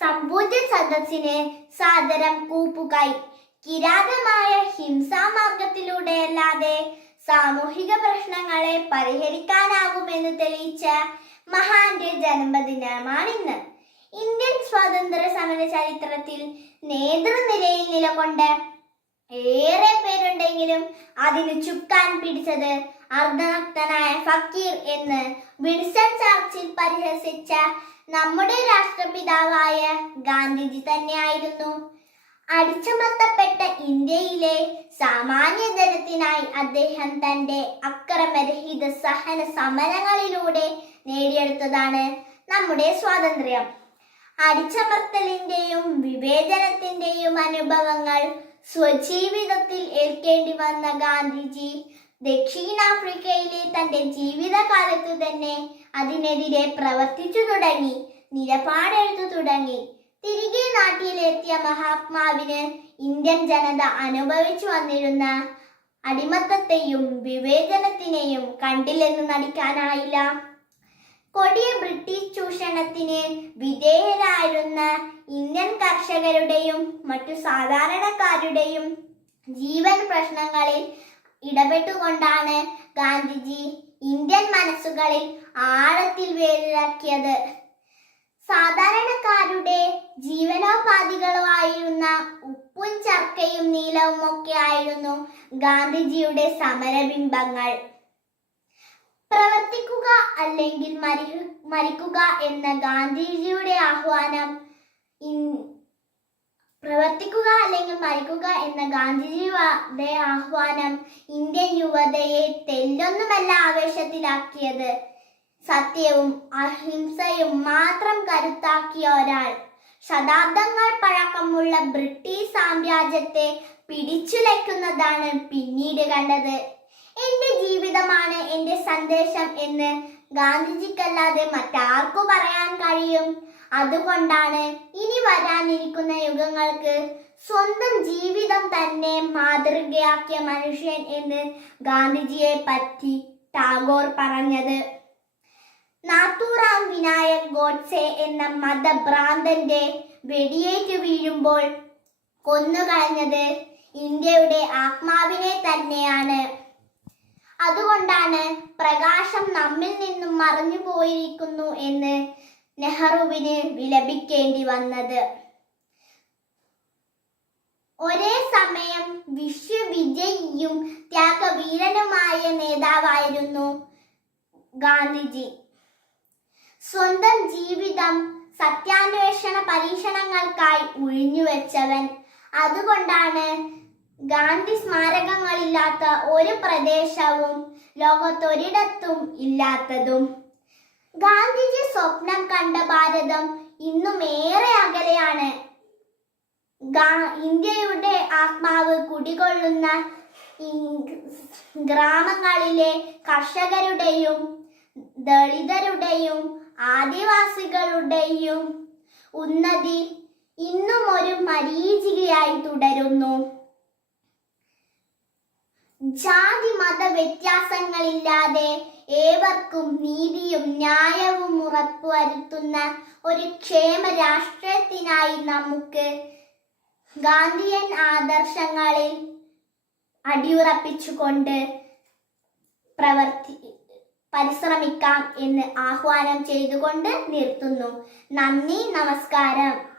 സംപൂജ സദസ്സിന് സാദരം കൂപ്പുകൈ. കിരാതമായ ഹിംസാമാർഗത്തിലൂടെയല്ലാതെ സാമൂഹിക പ്രശ്നങ്ങളെ പരിഹരിക്കാനാകുമെന്ന് തെളിയിച്ച മഹാന്റെ ജന്മദിനമാണിന്ന്. ഇന്ത്യൻ സ്വാതന്ത്ര്യ സമര ചരിത്രത്തിൽ നേതൃനിരയിൽ നിലകൊണ്ട് ഏറെ പേരുണ്ടെങ്കിലും അതിന് ചുക്കാൻ പിടിച്ചത് അർദ്ധനഗ്നനായ ഫക്കീർ എന്ന് വിൻസ്റ്റൺ ചർച്ചിൽ പരിഹസിച്ച നമ്മുടെ രാഷ്ട്രപിതാവായ ഗാന്ധിജി തന്നെയായിരുന്നു. അടിച്ചമർത്തപ്പെട്ട ഇന്ത്യയിലെ സാമാന്യ ജനത്തിനായി അദ്ദേഹം തന്റെ അക്രമരഹിത സഹന സമരങ്ങളിലൂടെ നേടിയെടുത്തതാണ് നമ്മുടെ സ്വാതന്ത്ര്യം. അടിച്ചമർത്തലിന്റെയും വിവേചനത്തിന്റെയും അനുഭവങ്ങൾ സ്വജീവിതത്തിൽ ഏൽക്കേണ്ടി വന്ന ഗാന്ധിജി ദക്ഷിണാഫ്രിക്കയിലെ തന്റെ ജീവിതകാലത്ത് തന്നെ അതിനെതിരെ പ്രവർത്തിച്ചു തുടങ്ങി, നിലപാടെടുത്തു തുടങ്ങി. തിരികെ നാട്ടിലെത്തിയ മഹാത്മാവിന് ഇന്ത്യൻ ജനത അനുഭവിച്ചു വന്നിരുന്ന അടിമത്തത്തെയും വിവേചനത്തിനെയും കണ്ടില്ലെന്ന് നടിക്കാനായില്ല. കൊടിയ ബ്രിട്ടീഷ് ചൂഷണത്തിന് വിധേയരായിരുന്ന ഇന്ത്യൻ കർഷകരുടെയും മറ്റു സാധാരണക്കാരുടെയും ജീവൻ പ്രശ്നങ്ങളിൽ ഇടപെട്ടുകൊണ്ടാണ് ഗാന്ധിജി ഇന്ത്യൻ മനസ്സുകളിൽ ആഴത്തിൽ വേരിറക്കിയത്. സാധാരണക്കാരുടെ ജീവനോപാധികളായിരുന്ന ഉപ്പും ചർക്കയും നീലവും ഒക്കെ ആയിരുന്നു ഗാന്ധിജിയുടെ സമരബിംബങ്ങൾ. പ്രവർത്തിക്കുക അല്ലെങ്കിൽ മരിക്കുക എന്ന ഗാന്ധിജിയുടെ ആഹ്വാനം ഇന്ത്യൻ യുവതയെ തെല്ലൊന്നുമല്ല ആവേശത്തിലാക്കിയത്. സത്യവും അഹിംസയും മാത്രം കരുത്താക്കിയ ഒരാൾ ശതാബ്ദങ്ങൾ പഴക്കമുള്ള ബ്രിട്ടീഷ് സാമ്രാജ്യത്തെ പിടിച്ചുലയ്ക്കുന്നതാണ് പിന്നീട് കണ്ടത്. എന്റെ ജീവിതമാണ് എന്റെ സന്ദേശം എന്ന് ഗാന്ധിജിക്കല്ലാതെ മറ്റാർക്കു പറയാൻ കഴിയും? അതുകൊണ്ടാണ് ഇനി വരാനിരിക്കുന്ന യുഗങ്ങൾക്ക് സ്വന്തം ജീവിതം തന്നെ മാതൃകയാക്കിയ മനുഷ്യൻ എന്ന് ഗാന്ധിജിയെ പറ്റി ടാഗോർ പറഞ്ഞത്. നാഥൂറാം വിനായക് ഗോഡ്സെ എന്ന മതഭ്രാന്തന്റെ വെടിയേറ്റ് വീഴുമ്പോൾ കൊന്നുകളഞ്ഞത് ഇന്ത്യയുടെ ആത്മാവിനെ തന്നെയാണ്. അതുകൊണ്ടാണ് പ്രകാശം നമ്മിൽ നിന്നും മറഞ്ഞു പോയിരിക്കുന്നു എന്ന് നെഹ്റുവിന് വിലപിക്കേണ്ടി വന്നത്. ഒരേ സമയം വിശ്വവിജയിയും ത്യാഗവീരനുമായ നേതാവായിരുന്നു ഗാന്ധിജി. സ്വന്തം ജീവിതം സത്യാന്വേഷണ പരീക്ഷണങ്ങൾക്കായി ഉഴിഞ്ഞുവെച്ചവൻ. അതുകൊണ്ടാണ് ഗാന്ധി സ്മാരകങ്ങളില്ലാത്ത ഒരു പ്രദേശവും ലോകത്തൊരിടത്തും ഇല്ലാത്തതും. ഗാന്ധിജി സ്വപ്നം കണ്ട ഭാരതം ഇന്നും ഏറെ അകലെയാണ്. ഇന്ത്യയുടെ ആത്മാവ് കുടികൊള്ളുന്ന ഗ്രാമങ്ങളിലെ കർഷകരുടെയും ദളിതരുടെയും ആദിവാസികളുടെയും ഉന്നതി ഇന്നും ഒരു മരീചികയായി തുടരുന്നു. ജാതി മത വ്യത്യാസങ്ങളില്ലാതെ ഏവർക്കും നീതിയും ന്യായവും ഉറപ്പുവരുത്തുന്ന ഒരു ക്ഷേമ രാഷ്ട്രത്തിനായി നമുക്ക് ഗാന്ധിയൻ ആദർശങ്ങളിൽ അടിയുറപ്പിച്ചുകൊണ്ട് പരിശ്രമിക്കാം എന്ന് ആഹ്വാനം ചെയ്തുകൊണ്ട് നിർത്തുന്നു. നന്ദി, നമസ്കാരം.